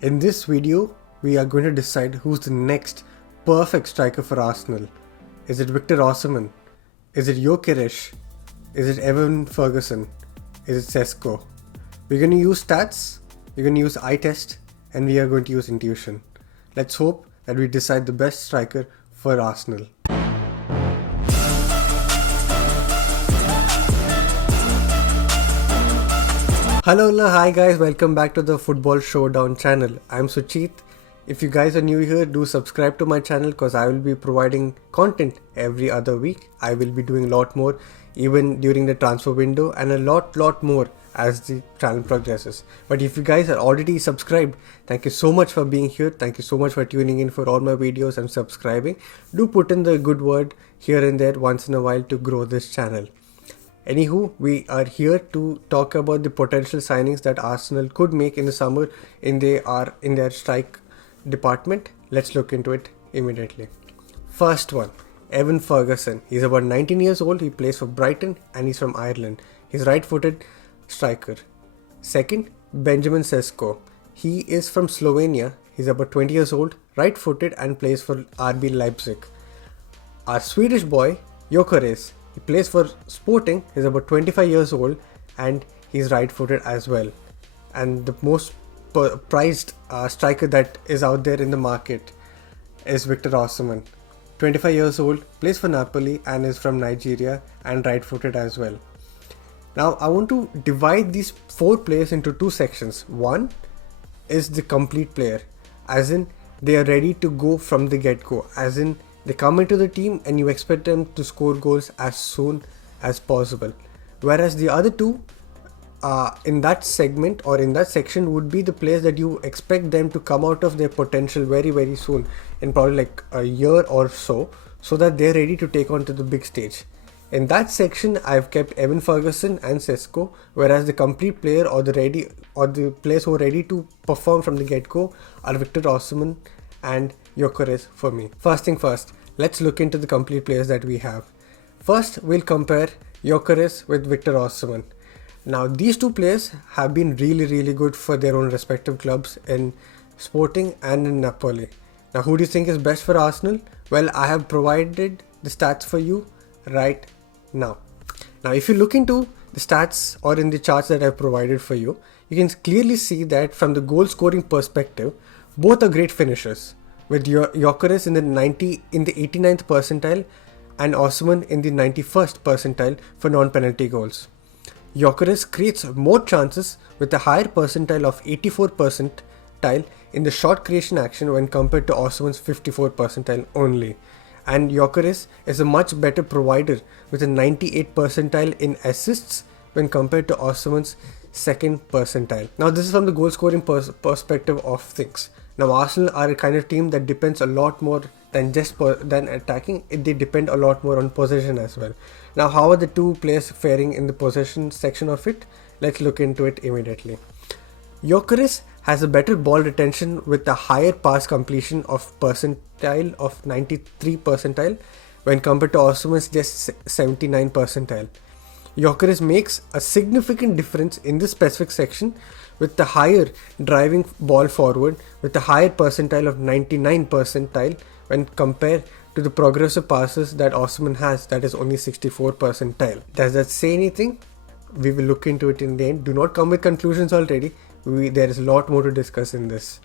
In this video, we are going to decide who's the next perfect striker for Arsenal. Is it Victor Osimhen? Is it Gyökeres? Is it Evan Ferguson? Is it Sesko? We're going to use stats, we're going to use eye test, and we are going to use intuition. Let's hope that we decide the best striker for Arsenal. Hello, hi guys, welcome back to the Football Showdown channel. I'm Suchit. If you guys are new here, do subscribe to my channel because I will be providing content every other week. I will be doing a lot more even during the transfer window and a lot more as the channel progresses. But if you guys are already subscribed, thank you so much for being here. Thank you so much for tuning in for all my videos and subscribing. Do put in the good word here and there once in a while to grow this channel. Anywho, we are here to talk about the potential signings that Arsenal could make in the summer in their strike department. Let's look into it immediately. First one, Evan Ferguson. He's about 19 years old. He plays for Brighton and he's from Ireland. He's right-footed striker. Second, Benjamin Sesko. He is from Slovenia. He's about 20 years old, right-footed and plays for RB Leipzig. Our Swedish boy, Gyökeres. He plays for Sporting, he's about 25 years old and he's right-footed as well. And the most prized striker that is out there in the market is Victor Osimhen. 25 years old, plays for Napoli and is from Nigeria and right-footed as well. Now I want to divide these four players into two sections. One is the complete player, as in they are ready to go from the get-go, as in they come into the team and you expect them to score goals as soon as possible. Whereas the other two in that segment or in that section would be the players that you expect them to come out of their potential very soon, in probably like a year or so that they're ready to take on to the big stage. In that section, I've kept Evan Ferguson and Sesko, whereas the complete player or the players who are ready to perform from the get-go are Victor Osimhen and Gyökeres for me. First thing first, let's look into the complete players that we have. First, we'll compare Gyökeres with Victor Osimhen. Now, these two players have been really good for their own respective clubs in Sporting and in Napoli. Now, who do you think is best for Arsenal? Well, I have provided the stats for you right now. Now, if you look into the stats or in the charts that I've provided for you, you can clearly see that from the goal scoring perspective, both are great finishers, with Gyökeres in the 89th percentile and Osimhen in the 91st percentile for non-penalty goals. Gyökeres creates more chances with a higher percentile of 84 percentile in the shot creation action when compared to Osimhen's 54 percentile only. And Gyökeres is a much better provider with a 98 percentile in assists when compared to Osimhen's second percentile. Now this is from the goal scoring perspective of things. Now Arsenal are a kind of team that depends a lot more than than attacking. They depend a lot more on possession as well. Now how are the two players faring in the possession section of it? Let's look into it immediately. Gyökeres has a better ball retention with a higher pass completion of percentile of 93 percentile when compared to Osimhen's just 79 percentile. Gyökeres makes a significant difference in this specific section with the higher driving ball forward with a higher percentile of 99 percentile when compared to the progressive passes that Osimhen has, that is only 64 percentile. Does that say anything? We will look into it in the end. Do not come with conclusions already. There is a lot more to discuss in this.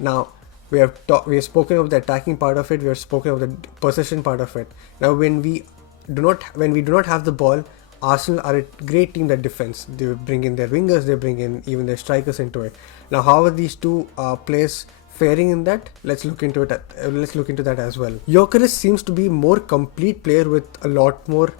Now we have spoken of the attacking part of it. We have spoken of the possession part of it. Now when we do not have the ball, Arsenal are a great team that defends. They bring in their wingers, they bring in even their strikers into it. Now, how are these two players faring in that? Let's look into it. Let's look into that as well. Gyökeres seems to be more complete player with a lot more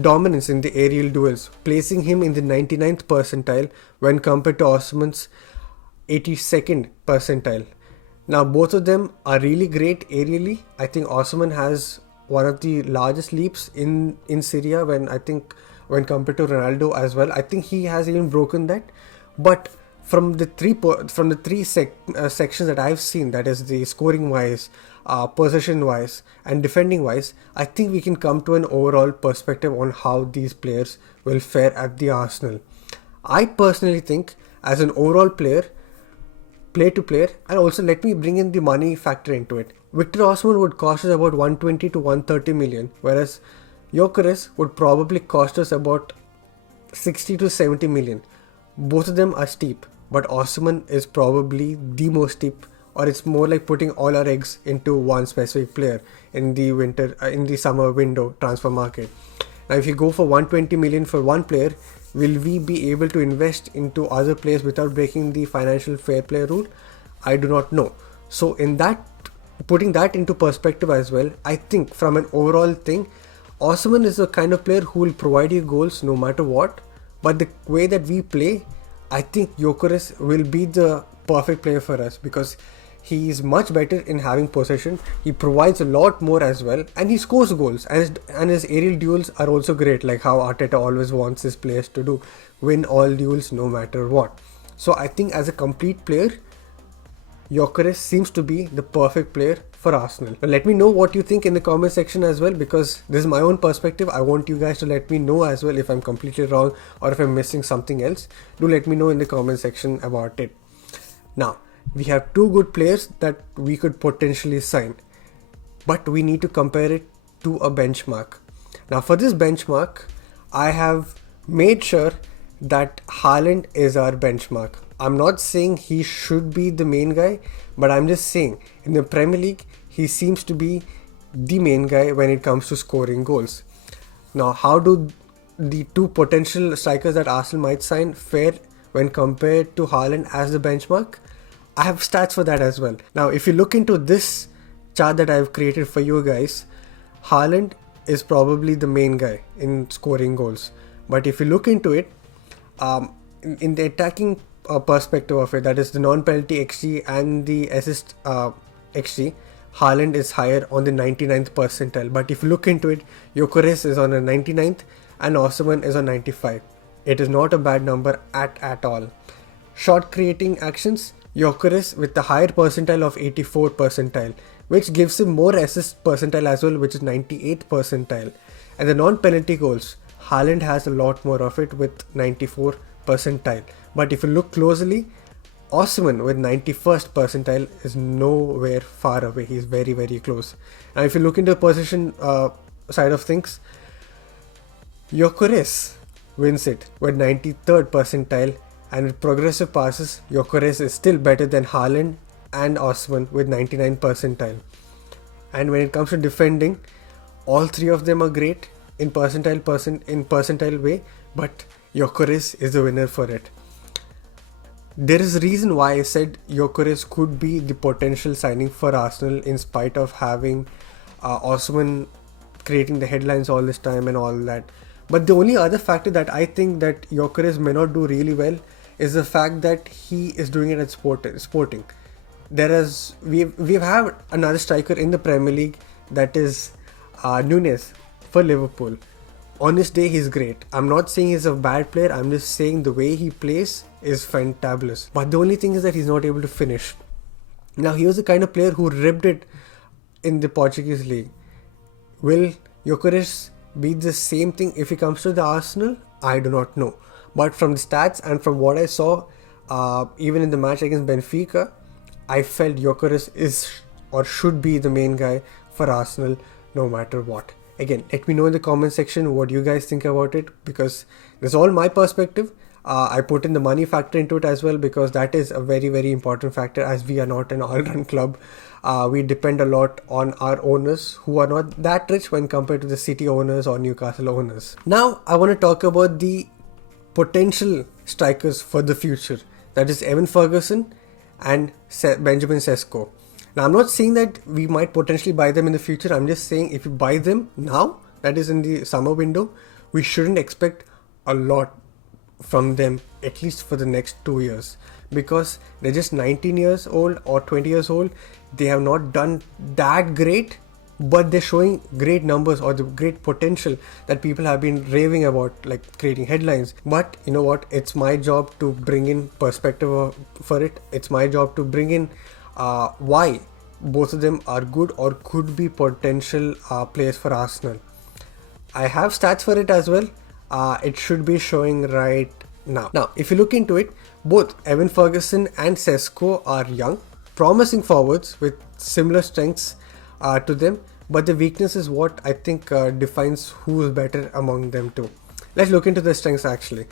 dominance in the aerial duels, placing him in the 99th percentile when compared to Osimhen's 82nd percentile. Now, both of them are really great aerially. I think Osimhen has one of the largest leaps in Syria when compared to Ronaldo as well. I think he has even broken that. But from the three sections that I've seen, that is the scoring wise, possession wise and defending wise, I think we can come to an overall perspective on how these players will fare at the Arsenal. I personally think as an overall player to player, and also let me bring in the money factor into it. Victor Osimhen would cost us about 120 to 130 million, whereas Gyökeres would probably cost us about 60 to 70 million. Both of them are steep, but Osimhen is probably the most steep, or it's more like putting all our eggs into one specific player in the summer window transfer market. Now, if you go for 120 million for one player, will we be able to invest into other players without breaking the financial fair play rule? I do not know. So putting that into perspective as well, I think from an overall thing, Osimhen is the kind of player who will provide you goals no matter what. But the way that we play, I think Gyökeres will be the perfect player for us, because he is much better in having possession. He provides a lot more as well, and he scores goals. And his aerial duels are also great, like how Arteta always wants his players to do, win all duels no matter what. So I think as a complete player, Gyökeres seems to be the perfect player for Arsenal. Now let me know what you think in the comment section as well, because this is my own perspective. I want you guys to let me know as well if I'm completely wrong or if I'm missing something else. Do let me know in the comment section about it. Now, we have two good players that we could potentially sign, but we need to compare it to a benchmark. Now for this benchmark, I have made sure that Haaland is our benchmark. I'm not saying he should be the main guy, but I'm just saying in the Premier League, he seems to be the main guy when it comes to scoring goals. Now, how do the two potential strikers that Arsenal might sign fare when compared to Haaland as the benchmark? I have stats for that as well. Now, if you look into this chart that I've created for you guys, Haaland is probably the main guy in scoring goals. But if you look into it, in the attacking perspective of it, that is the non-penalty XG and the assist XG, Haaland is higher on the 99th percentile. But if you look into it, Gyökeres is on a 99th and Osimhen is on 95. It is not a bad number at all. Shot creating actions, Gyökeres with the higher percentile of 84th percentile, which gives him more assist percentile as well, which is 98th percentile. And the non-penalty goals, Haaland has a lot more of it with 94th percentile. But if you look closely, Osimhen with 91st percentile is nowhere far away. He's very, very close. And if you look into the position side of things, Gyökeres wins it with 93rd percentile, and with progressive passes, Gyökeres is still better than Haaland and Osimhen with 99th percentile. And when it comes to defending, all three of them are great in percentile way, but Gyökeres is the winner for it. There is a reason why I said Gyökeres could be the potential signing for Arsenal in spite of having Osimhen creating the headlines all this time and all that. But the only other factor that I think that Gyökeres may not do really well is the fact that he is doing it at Sporting. We've had another striker in the Premier League, that is Nunes for Liverpool. On his day, he's great. I'm not saying he's a bad player. I'm just saying the way he plays is fantabulous. But the only thing is that he's not able to finish. Now, he was the kind of player who ripped it in the Portuguese league. Will Gyökeres be the same thing if he comes to the Arsenal? I do not know. But from the stats and from what I saw, even in the match against Benfica, I felt Gyökeres is or should be the main guy for Arsenal no matter what. Again, let me know in the comment section what you guys think about it, because this is all my perspective. I put in the money factor into it as well, because that is a very, very important factor, as we are not an all-run club. We depend a lot on our owners, who are not that rich when compared to the City owners or Newcastle owners. Now, I want to talk about the potential strikers for the future. That is Evan Ferguson and Benjamin Sesko. Now, I'm not saying that we might potentially buy them in the future. I'm just saying if you buy them now, that is in the summer window, we shouldn't expect a lot from them, at least for the next 2 years, because they're just 19 years old or 20 years old. They have not done that great, but they're showing great numbers or the great potential that people have been raving about, like creating headlines. But you know what? It's my job to bring in perspective for it. It's my job to bring in why both of them are good or could be potential players for Arsenal. I have stats for it as well. It should be showing right Now, if you look into it, both Evan Ferguson and Sesko are young, promising forwards with similar strengths to them, but the weakness is what I think defines who is better among them two. Let's look into the strengths actually.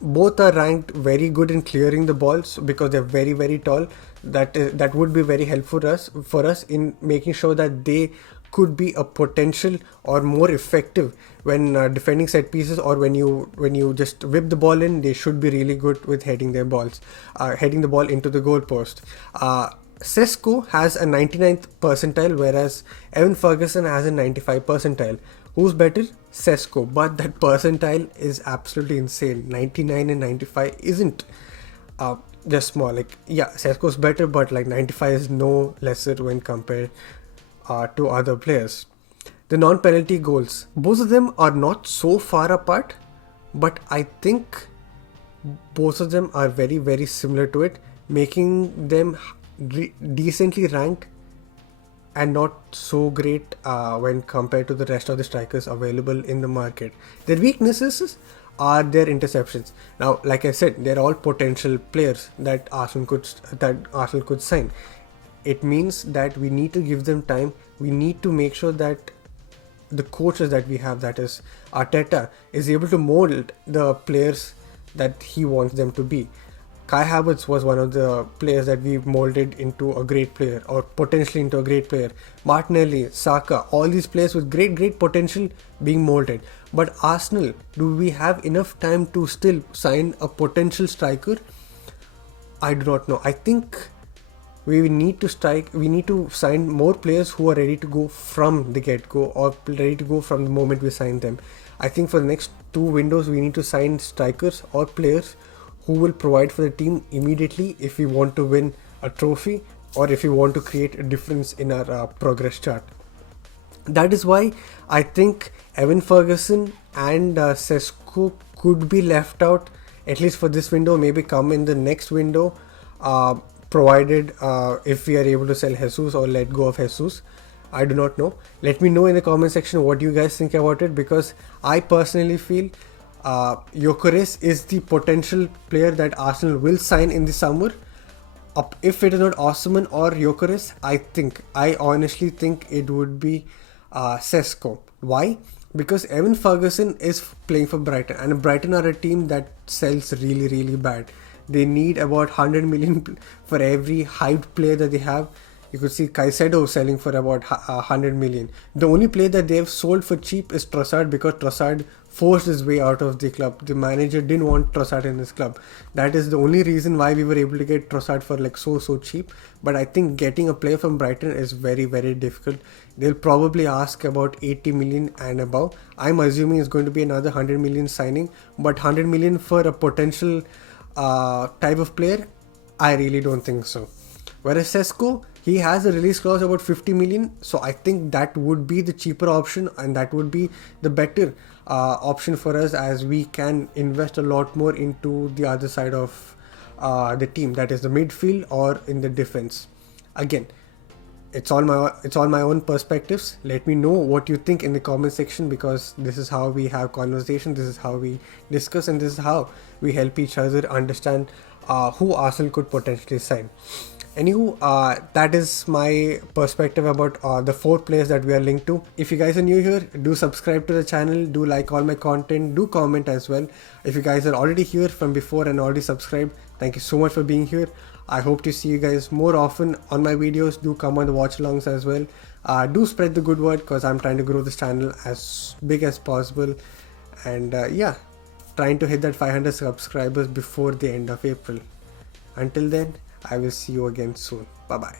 Both are ranked very good in clearing the balls because they're very tall. That would be very helpful for us in making sure that they could be a potential or more effective when defending set pieces, or when you just whip the ball in. They should be really good with heading the ball into the goal post. Sesko has a 99th percentile, whereas Evan Ferguson has a 95 percentile. Who's better? Sesko, but that percentile is absolutely insane. 99 and 95 isn't just small. Like, yeah, Sesko's better, but like 95 is no lesser when compared to other players. The non-penalty goals, both of them are not so far apart, but I think both of them are very similar to it, making them decently ranked and not so great when compared to the rest of the strikers available in the market. Their weaknesses are their interceptions. Now, like I said, they're all potential players that Arsenal could sign. It means that we need to give them time. We need to make sure that the coaches that we have, that is Arteta, is able to mold the players that he wants them to be. Kai Havertz was one of the players that we molded into a great player, or potentially into a great player. Martinelli, Saka, all these players with great potential being molded. But Arsenal, do we have enough time to still sign a potential striker? I do not know. I think we need to sign more players who are ready to go from the get-go, or ready to go from the moment we sign them. I think for the next 2 windows we need to sign strikers or players who will provide for the team immediately if we want to win a trophy, or if we want to create a difference in our progress chart. That is why I think Evan Ferguson and Sesko could be left out, at least for this window, maybe come in the next window, provided if we are able to sell Jesus or let go of Jesus. I do not know. Let me know in the comment section what you guys think about it, because I personally feel Gyökeres is the potential player that Arsenal will sign in the summer. If it is not Osimhen or Gyökeres, I honestly think it would be Sesko. Why? Because Evan Ferguson is playing for Brighton, and Brighton are a team that sells really bad. They need about 100 million for every hyped player that they have. You could see Caicedo selling for about 100 million. The only player that they've sold for cheap is Trossard, because Trossard forced his way out of the club. The manager didn't want Trossard in his club. That is the only reason why we were able to get Trossard for like so cheap. But I think getting a player from Brighton is very difficult. They'll probably ask about 80 million and above. I'm assuming it's going to be another 100 million signing, but 100 million for a potential type of player, I really don't think so. Whereas Sesko, he has a release clause about 50 million, so I think that would be the cheaper option, and that would be the better option for us, as we can invest a lot more into the other side of the team, that is the midfield or in the defense. Again, it's all my own perspectives. Let me know what you think in the comment section, because this is how we have conversation, this is how we discuss, and this is how we help each other understand who Arsenal could potentially sign. Anywho, that is my perspective about the 4 players that we are linked to. If you guys are new here, do subscribe to the channel, do like all my content, do comment as well. If you guys are already here from before and already subscribed, thank you so much for being here. I hope to see you guys more often on my videos. Do come on the watch alongs as well. Do spread the good word, because I'm trying to grow this channel as big as possible. And yeah, trying to hit that 500 subscribers before the end of April. Until then, I will see you again soon. Bye bye.